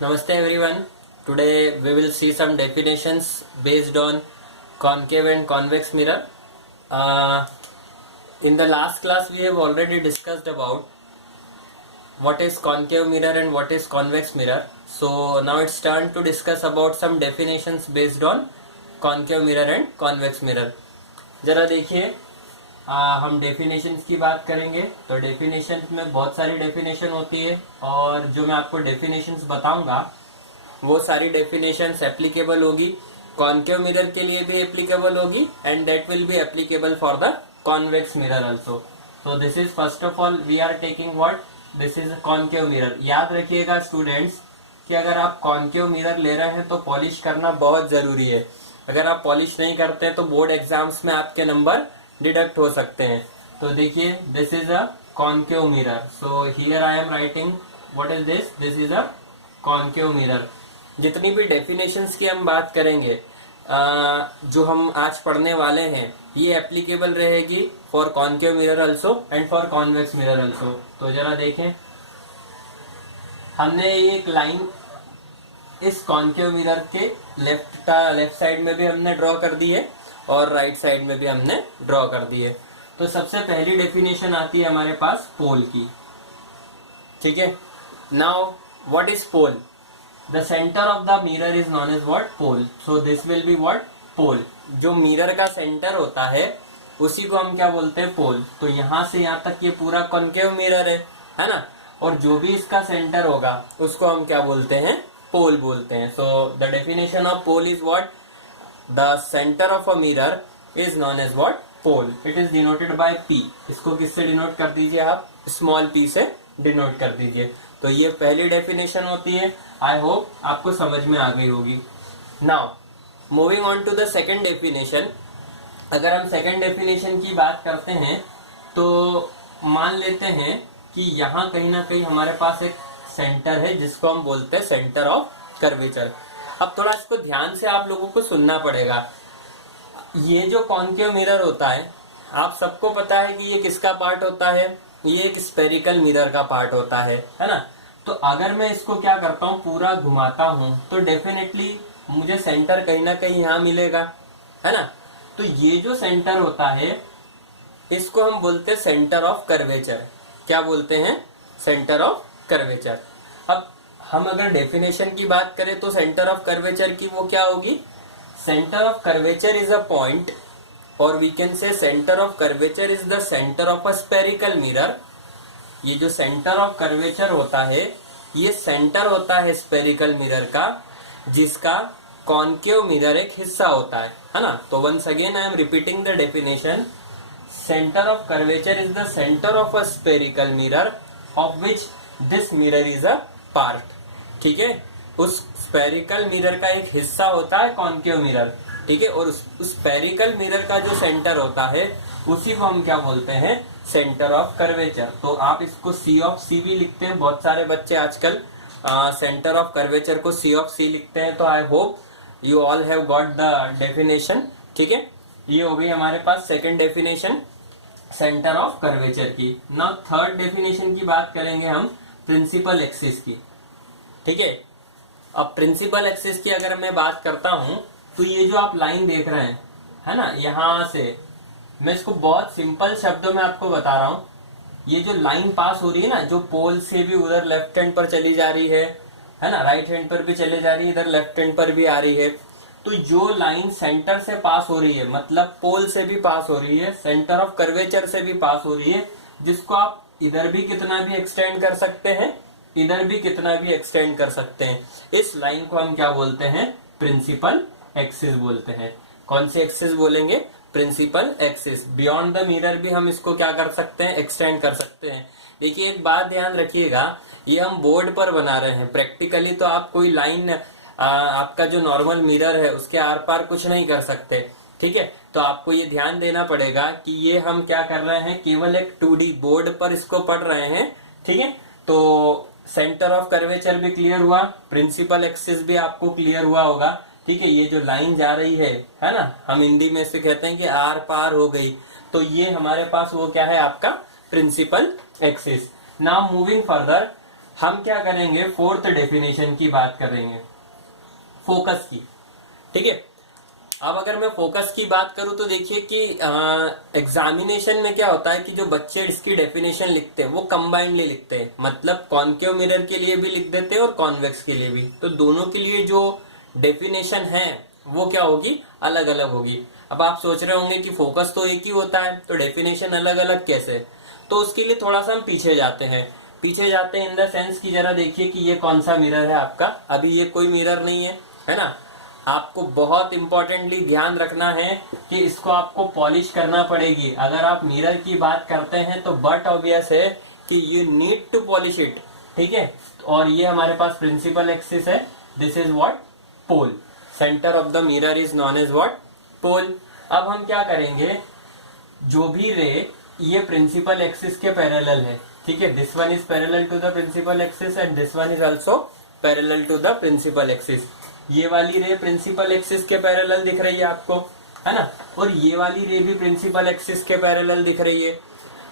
Namaste everyone. Today we will see some definitions based on concave and convex mirror. Uh, in the last class we have already discussed about what is concave mirror and what is convex mirror. So now it's turn to discuss about some definitions based on concave mirror and convex mirror. जरा देखिए, हम definitions की बात करेंगे तो definitions में बहुत सारी डेफिनेशन होती है और जो मैं आपको डेफिनेशंस बताऊंगा वो सारी डेफिनेशंस एप्लीकेबल होगी, कॉन्केव मिरर के लिए भी एप्लीकेबल होगी and that will be applicable for the convex mirror also. So this is first of all we are taking what, this is concave mirror. याद रखिएगा स्टूडेंट्स कि अगर आप कॉन्केव मिरर ले रहे हैं तो पॉलिश करना बहुत जरूरी है. अगर आप पॉलिश नहीं करते तो बोर्ड एग्जाम्स में आपके नंबर डिडक्ट हो सकते हैं. तो देखिए, this is a concave mirror. So here I am writing what is this, this is a concave mirror. जितनी भी डेफिनेशंस की हम बात करेंगे जो हम आज पढ़ने वाले हैं ये एप्लीकेबल रहेगी for concave mirror also and for convex mirror also. तो जरा देखें, हमने एक लाइन इस कॉन्केव मिरर के लेफ्ट साइड में भी हमने ड्रॉ कर दी है और राइट साइड में भी हमने ड्रॉ कर दी है. तो सबसे पहली डेफिनेशन आती है हमारे पास पोल की. ठीक है, now what is pole? The centre of the mirror is known as what, pole. So this will be what, pole. जो मिरर का सेंटर होता है उसी को हम क्या बोलते हैं, पोल. तो यहां से यहां तक ये पूरा कॉन्केव मिरर है ना, और जो भी इसका सेंटर होगा उसको हम क्या बोलते हैं, पोल बोलते हैं. So the definition of pole is what, the centre of a mirror is known as what, pole. It is denoted by P. इसको किससे डिनोट कर दीजिए आप, स्मॉल पी से डिनोट कर दीजिए. तो ये पहली डेफिनेशन होती है. आई होप आपको समझ में आ गई होगी. Now moving on to the second definition. अगर हम सेकेंड डेफिनेशन की बात करते हैं तो मान लेते हैं कि यहाँ कहीं ना कहीं हमारे पास एक सेंटर है जिसको हम बोलते हैं सेंटर ऑफ कर्वेचर. अब थोड़ा इसको ध्यान से आप लोगों को सुनना पड़ेगा. ये जो कॉन्केव मिरर होता है आप सबको पता है कि ये किसका पार्ट होता है, ये एक स्पेरिकल मिरर का पार्ट होता है ना. तो अगर मैं इसको क्या करता हूँ, पूरा घुमाता हूँ तो डेफिनेटली मुझे सेंटर कहीं ना कहीं यहाँ मिलेगा, है ना. तो ये जो सेंटर होता है इसको हम बोलते हैं सेंटर ऑफ कर्वेचर. क्या बोलते हैं, सेंटर ऑफ कर्वेचर. अब हम अगर डेफिनेशन की बात करें तो सेंटर ऑफ कर्वेचर की वो क्या होगी, centre of curvature is a point और we can say centre of curvature is the centre of a spherical mirror. ये जो सेंटर ऑफ कर्वेचर होता है ये सेंटर होता है स्पेरिकल मिरर का जिसका कॉन्केव मिरर एक हिस्सा होता है ना. तो once again I am repeating the definition. Centre of curvature is the centre of a spherical mirror of which this mirror is a part. ठीक है, उस स्पेरिकल मिरर का एक हिस्सा होता है कॉन्केव मिरर. ठीक है, और उस स्पेरिकल मिरर का जो सेंटर होता है उसी को हम क्या बोलते हैं, सेंटर ऑफ कर्वेचर. तो आप इसको सी ऑफ सी भी लिखते हैं. बहुत सारे बच्चे आजकल सेंटर ऑफ कर्वेचर को सी ऑफ सी लिखते हैं. तो I hope you all have got the definition. ठीक है, ये हो गई हमारे पास second definition centre of curvature की. नाउ थर्ड डेफिनेशन की बात करेंगे हम प्रिंसिपल एक्सिस की. ठीक है, अब प्रिंसिपल एक्सिस की अगर मैं बात करता हूं तो ये जो आप लाइन देख रहे हैं है ना, यहां से मैं इसको बहुत सिंपल शब्दों में आपको बता रहा हूं. ये जो लाइन पास हो रही है ना, जो पोल से भी उधर लेफ्ट हैंड पर चली जा रही है ना, राइट हैंड पर भी चले जा रही है, इधर लेफ्ट हैंड पर भी आ रही है. तो जो लाइन सेंटर से पास हो रही है, मतलब पोल से भी पास हो रही है, सेंटर ऑफ कर्वेचर से भी पास हो रही है, जिसको आप इधर भी कितना भी एक्सटेंड कर सकते हैं, इधर भी कितना भी एक्सटेंड कर सकते हैं. इस लाइन को हम क्या बोलते हैं, प्रिंसिपल एक्सिस बोलते हैं. कौन सी एक्सिस बोलेंगे, principal axis. Beyond the mirror भी हम इसको क्या कर सकते हैं, एक्सटेंड कर सकते हैं. देखिए एक बात ध्यान रखिएगा, ये हम बोर्ड पर बना रहे हैं. प्रैक्टिकली तो आप कोई लाइन आपका जो नॉर्मल मिरर है उसके आर पार कुछ नहीं कर सकते. ठीक है, तो आपको ये ध्यान देना पड़ेगा कि ये हम क्या कर रहे हैं, केवल एक 2D बोर्ड पर इसको पढ़ रहे हैं. ठीक है, तो सेंटर ऑफ कर्वेचर भी क्लियर हुआ, प्रिंसिपल एक्सिस भी आपको क्लियर हुआ होगा. ठीक है, ये जो लाइन जा रही है ना, हम हिंदी में से कहते हैं कि आर पार हो गई, तो ये हमारे पास वो क्या है, आपका principal axis. Now moving further, हम क्या करेंगे, फोर्थ डेफिनेशन की बात करेंगे, फोकस की। ठीक है, अब अगर मैं फोकस की बात करूं तो देखिए कि एग्जामिनेशन में क्या होता है कि जो बच्चे इसकी डेफिनेशन लिखते हैं वो कंबाइंडली लिखते हैं, मतलब कॉन्केव मिरर के लिए भी लिख देते हैं और कॉन्वेक्स के लिए भी। तो दोनों के लिए जो डेफिनेशन है वो क्या होगी, अलग अलग होगी। अब आप सोच रहे होंगे कि फोकस तो एक ही होता है तो डेफिनेशन अलग अलग कैसे, तो उसके लिए थोड़ा सा हम पीछे जाते हैं। पीछे जाते हैं इन द सेंस कि जरा देखिए कि ये कौन सा मिरर है आपका। अभी ये कोई मिरर नहीं है ना। आपको बहुत इंपॉर्टेंटली ध्यान रखना है कि इसको आपको पॉलिश करना पड़ेगी। अगर आप मिरर की बात करते हैं तो बट ऑब्वियस है कि you need to polish it. ठीक है, और ये हमारे पास प्रिंसिपल एक्सिस है, this is what, pole. Centre of the mirror is known as what, pole. अब हम क्या करेंगे, जो भी रे ये प्रिंसिपल एक्सिस के पैरेलल है, ठीक है, this one is parallel to the principal axis and this one is also parallel to the principal axis. ये वाली रे प्रिंसिपल एक्सिस के पैरेलल दिख रही है आपको, है ना, और ये वाली रे भी प्रिंसिपल एक्सिस के पैरेलल दिख रही है।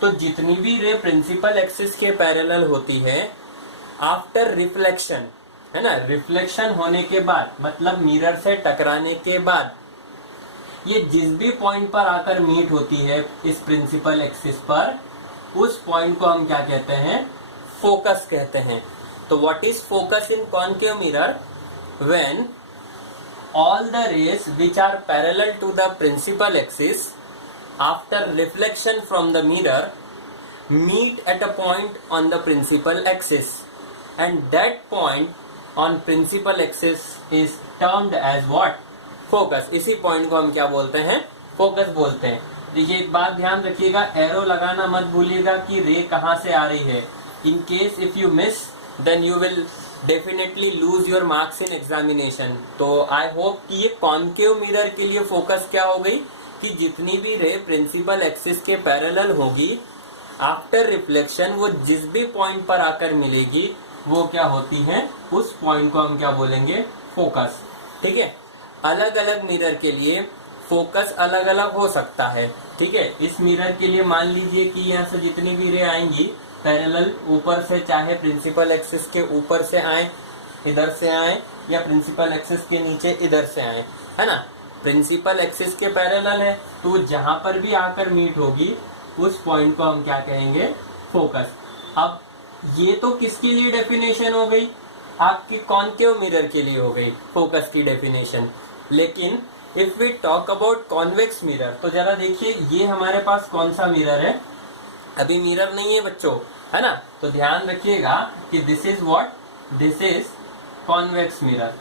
तो जितनी भी रे प्रिंसिपल एक्सिस के पैरेलल होती है, आफ्टर रिफ्लेक्शन, है ना, रिफ्लेक्शन होने के बाद मतलब मिरर से टकराने के बाद ये जिस भी पॉइंट पर आकर मीट होती है इस प्रिंसिपल एक्सिस पर, उस पॉइंट को हम क्या कहते हैं, फोकस कहते हैं। तो what is focus in concave mirror? When all the rays which are parallel to the principal axis after reflection from the mirror meet at a point on the principal axis, and that point on principal axis is termed as what? Focus. इसी point को हम क्या बोलते हैं, focus बोलते हैं। तो ये एक बात ध्यान रखिएगा, एरो लगाना मत भूलिएगा कि रे कहाँ से आ रही है। In case if you miss then you will definitely lose your marks in examination. तो आई होप कि ये कॉन्केव मिरर के लिए फोकस क्या हो गई कि जितनी भी रे प्रिंसिपल एक्सिस के पैरेलल होगी, आफ्टर रिफ्लेक्शन वो जिस भी पॉइंट पर आकर मिलेगी वो क्या होती है, उस पॉइंट को हम क्या बोलेंगे, फोकस। ठीक है, अलग अलग मिरर के लिए फोकस अलग अलग हो सकता है। ठीक है, इस मिरर के लिए मान लीजिए कि यहाँ से जितनी भी रे आएंगी पैरेलल ऊपर से, चाहे प्रिंसिपल एक्सिस के ऊपर से आए, इधर से आए, या प्रिंसिपल एक्सिस के नीचे इधर से आए, है ना, प्रिंसिपल एक्सिस के पैरेलल है तो जहां पर भी आकर मीट होगी उस पॉइंट को हम क्या कहेंगे, फोकस। अब ये तो किसके लिए डेफिनेशन हो गई, आपकी कॉन्केव मिरर के लिए हो गई फोकस की डेफिनेशन। लेकिन if we talk about convex mirror, तो जरा देखिए ये हमारे पास कौन सा मिरर है, अभी मिरर नहीं है बच्चों, है ना, तो ध्यान रखिएगा कि this is what, this is convex mirror,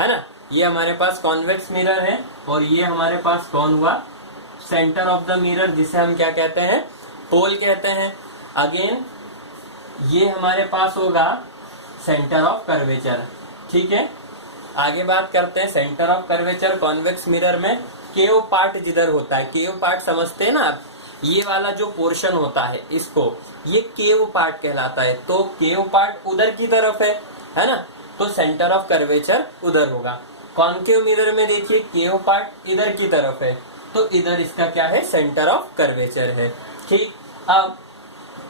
है ना, ये हमारे पास कॉन्वेक्स मिरर है। और ये हमारे पास कौन हुआ, सेंटर ऑफ द मिरर, जिसे हम क्या कहते हैं, पोल कहते हैं। अगेन ये हमारे पास होगा सेंटर ऑफ कर्वेचर। ठीक है, आगे बात करते हैं centre of curvature convex mirror में। केव पार्ट जिधर होता है, केव पार्ट समझते हैं ना आप, ये वाला जो पोर्शन होता है इसको ये केव पार्ट कहलाता है। तो केव पार्ट उधर की तरफ है ना, तो सेंटर ऑफ कर्वेचर उधर होगा। कॉन्केव मिरर में देखिए केव पार्ट इधर की तरफ है, तो इधर इसका क्या है, सेंटर ऑफ कर्वेचर है। ठीक, अब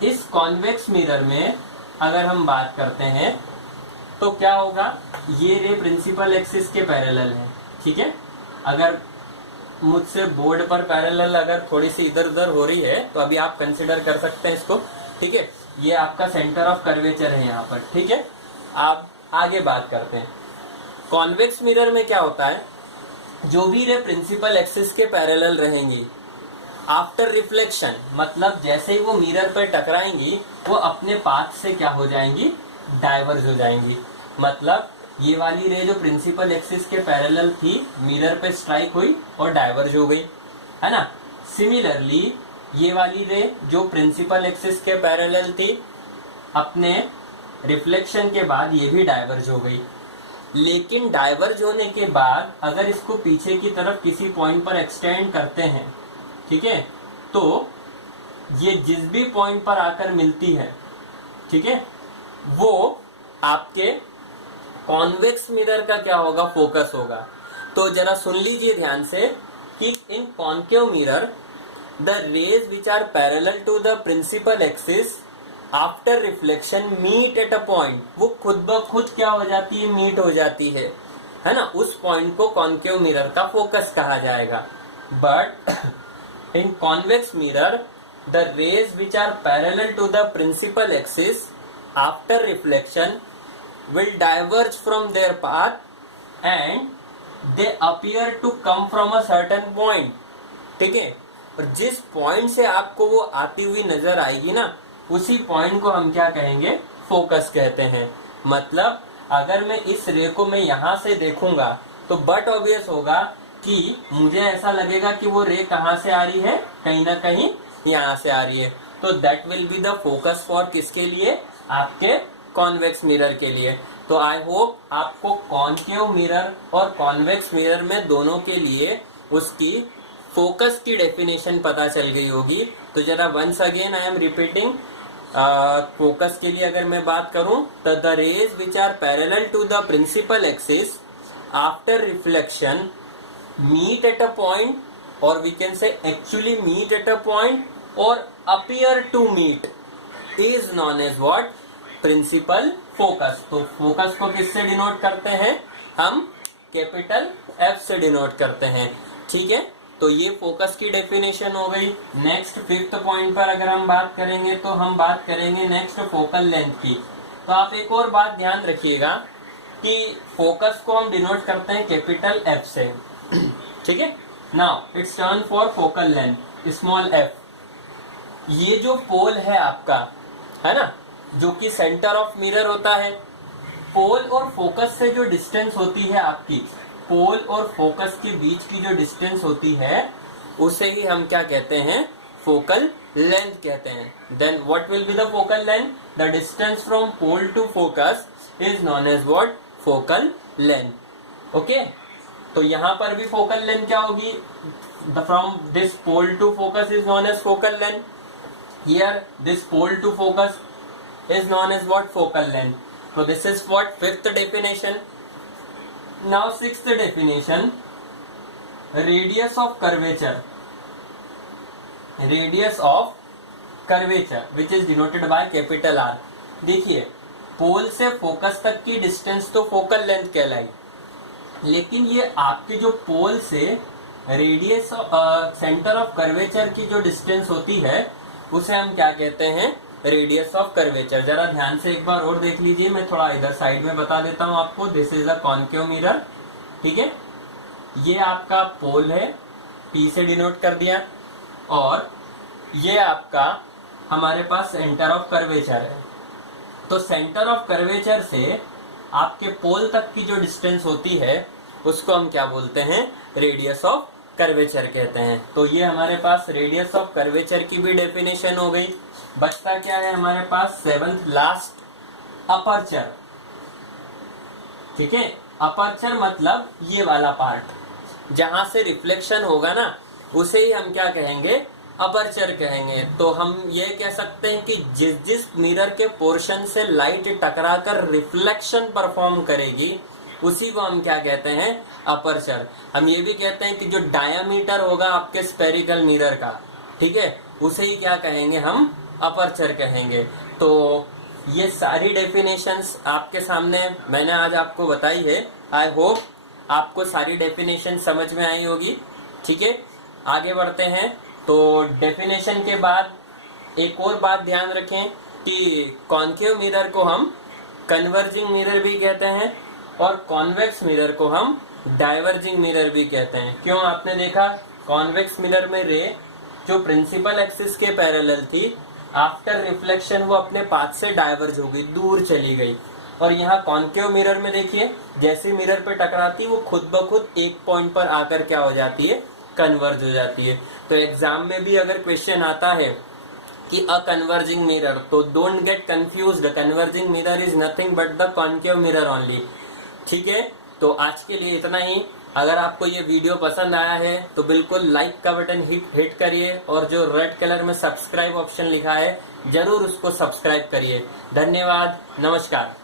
इस कॉन्वेक्स मिरर में अगर हम बात करते हैं तो क्या होगा, ये रे प्रिंसिपल एक्सिस के पैरेलल है। ठीक है, अगर मुझसे बोर्ड पर पैरेलल अगर थोड़ी सी इधर उधर हो रही है तो अभी आप कंसिडर कर सकते हैं इसको। ठीक है, ये आपका सेंटर ऑफ कर्वेचर है यहाँ पर। ठीक है, आप आगे बात करते हैं। कॉन्वेक्स मिरर में क्या होता है, जो भी रे प्रिंसिपल एक्सिस के पैरेलल रहेंगी, आफ्टर रिफ्लेक्शन मतलब जैसे ही वो मिरर पर टकराएंगी वो अपने पाथ से क्या हो जाएंगी, डाइवर्ज हो जाएंगी। मतलब ये वाली रे जो प्रिंसिपल एक्सिस के पैरेलल थी मिरर पे स्ट्राइक हुई और डाइवर्ज हो गई, है ना। सिमिलरली ये वाली रे जो प्रिंसिपल एक्सिस के पैरेलल थी, अपने रिफ्लेक्शन के बाद ये भी डाइवर्ज हो गई। लेकिन डाइवर्ज होने के बाद अगर इसको पीछे की तरफ किसी पॉइंट पर एक्सटेंड करते हैं, ठीक है, तो ये जिस भी पॉइंट पर आकर मिलती है, ठीक है, वो आपके कॉन्वेक्स मिरर का क्या होगा, फोकस होगा। तो जरा सुन लीजिए ध्यान से कि in concave mirror the rays which are parallel to the principal axis after reflection meet at a point, वो खुद ब खुद क्या हो जाती है, मीट हो जाती है ना, उस पॉइंट को कॉन्केव मिरर का फोकस कहा जाएगा। But in convex mirror the rays which are parallel to the principal axis after reflection will diverge from their path and they appear to come from a certain point, ठीक है। और जिस point से आपको वो आती हुई नजर आएगी ना, उसी पॉइंट को हम क्या कहेंगे, फोकस कहते हैं। मतलब अगर मैं इस रे को मैं यहां से देखूंगा तो बट ऑब्वियस होगा कि मुझे ऐसा लगेगा कि वो रे कहां से आ रही है, कहीं ना कहीं यहां से आ रही है। तो that will be the focus for किसके लिए, आपके कॉन्वेक्स मिरर के लिए। तो आई होप आपको कॉन्केव मिरर और कॉन्वेक्स मिरर में दोनों के लिए उसकी फोकस की डेफिनेशन पता चल गई होगी। तो जरा once again I am repeating, focus के लिए अगर मैं बात करूं तो the rays which are parallel to the principal axis after reflection meet at a point, और we can say actually meet at a point और appear to meet is known as what, principal focus. तो focus को किससे denote करते हैं, हम capital F से denote करते हैं, ठीक है। तो ये फोकस की डेफिनेशन हो गई। नेक्स्ट 5th पॉइंट पर अगर हम बात करेंगे तो हम बात करेंगे नेक्स्ट फोकल लेंथ की। तो आप एक और बात ध्यान रखिएगा कि फोकस को हम डिनोट करते हैं कैपिटल F से, ठीक है। Now it's turn for focal length small f। ये जो पोल है आपका, है ना, जो कि सेंटर ऑफ मिरर होता है, पोल और फोकस से जो डिस्टेंस होती है आपकी, पोल और फोकस के बीच की जो डिस्टेंस होती है उसे ही हम क्या कहते हैं, फोकल लेंथ कहते हैं। Then what will be the focal length, the distance from pole to focus is known as what, focal length. Okay, तो यहाँ पर भी फोकल लेंथ क्या होगी, from this pole to focus is known as focal length. Here this pole to focus is known as what, focal length. So this is what, 5th definition. Now 6th definition, radius of curvature. Radius of curvature which is denoted by capital R. देखिए, पोल से focus तक की distance तो focal length कहलाई, लेकिन ये आपके जो पोल से रेडियस सेंटर ऑफ कर्वेचर की जो डिस्टेंस होती है उसे हम क्या कहते हैं, रेडियस ऑफ कर्वेचर। जरा ध्यान से एक बार और देख लीजिए, मैं थोड़ा इधर साइड में बता देता हूं आपको। This is a concave mirror, ठीक है। ये आपका पोल है, P से डिनोट कर दिया, और ये आपका हमारे पास सेंटर ऑफ कर्वेचर है। तो सेंटर ऑफ कर्वेचर से आपके पोल तक की जो डिस्टेंस होती है उसको हम क्या बोलते हैं, रेडियस ऑफ कर्वेचर कहते हैं। तो ये हमारे पास रेडियस ऑफ कर्वेचर की भी डेफिनेशन हो गई। बचता क्या है हमारे पास, 7th लास्ट, अपर्चर, ठीक है। अपर्चर मतलब ये वाला पार्ट जहां से रिफ्लेक्शन होगा ना, उसे ही हम क्या कहेंगे, अपर्चर कहेंगे। तो हम ये कह सकते हैं कि जिस जिस मिरर के पोर्शन से लाइट टकराकर रिफ्लेक्शन परफॉर्म करेगी उसी को हम क्या कहते हैं, अपर्चर। हम ये भी कहते हैं कि जो डायामीटर होगा आपके स्फेरिकल मिरर का, ठीक है, उसे ही क्या कहेंगे, हम अपर्चर कहेंगे। तो ये सारी डेफिनेशंस आपके सामने मैंने आज आपको बताई है। आई होप आपको सारी डेफिनेशन समझ में आई होगी, ठीक है। आगे बढ़ते हैं। तो डेफिनेशन के बाद एक और बात ध्यान रखें कि कॉन्केव मिरर को हम कन्वर्जिंग मिरर भी कहते हैं और कॉन्वेक्स मिरर को हम डाइवर्जिंग मिरर भी कहते हैं। क्यों, आपने देखा कॉन्वेक्स मिरर में रे जो प्रिंसिपल एक्सिस के पैरेलल थी, आफ्टर रिफ्लेक्शन वो अपने पाथ से डाइवर्ज हो गई, दूर चली गई। और यहाँ कॉन्केव मिरर में देखिए, जैसे मिरर पे टकराती वो खुद ब खुद एक पॉइंट पर आकर क्या हो जाती है, कन्वर्ज हो जाती है। तो एग्जाम में भी अगर क्वेश्चन आता है कि अ कन्वर्जिंग मिरर, तो don't get confused, converging mirror is nothing but the concave mirror only, ठीक है। तो आज के लिए इतना ही। अगर आपको ये वीडियो पसंद आया है तो बिल्कुल लाइक का बटन हिट करिए, और जो रेड कलर में सब्सक्राइब ऑप्शन लिखा है जरूर उसको सब्सक्राइब करिए। धन्यवाद, नमस्कार।